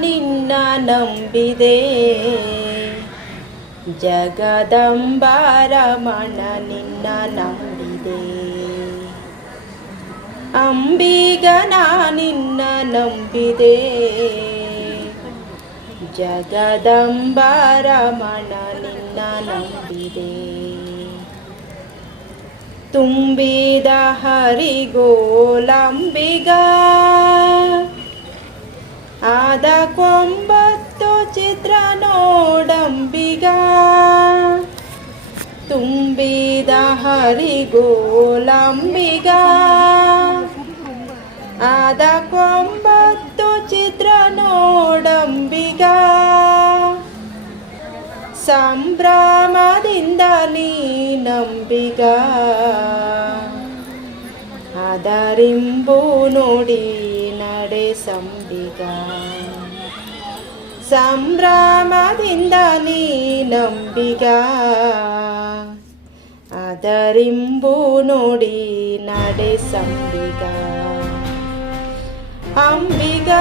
ನಿನ್ನ ನಂಬಿದೆ. ಜಗದಂಬಾರಮಣ ನಿನ್ನ ನಂಬಿದೆ. ಅಂಬಿಗನ ನಿನ್ನ ನಂಬಿದೆ. ಜಗದಂಬಾರಮಣ ನಿನ್ನ ನಂಬಿದೆ. ತುಂಬಿದ ಹರಿಗೋಲಂಬಿಗ ಆದ ಕೊಂಬತ್ತು ಚಿತ್ರ ನೋಡಂಬಿಗ ತುಂಬಿದ ಹರಿಗೋಲಂಬಿಗ ಆದ ಕೊಂಬತ್ತು ಚಿತ್ರ ನೋಡಂಬಿಗ ಸಂಭ್ರಮದಿಂದ ನೀ ನಂಬಿಗ ಅದರಿಂಬು ನೋಡಿ ನಡೆ ಸಂಬಿಗ ಸಂಭ್ರಮದಿಂದ ನೀ ನಂಬಿಗ ಅದರಿಂಬು ನೋಡಿ ನಡೆ ಸಂಬಿಗ ಅಂಬಿಗ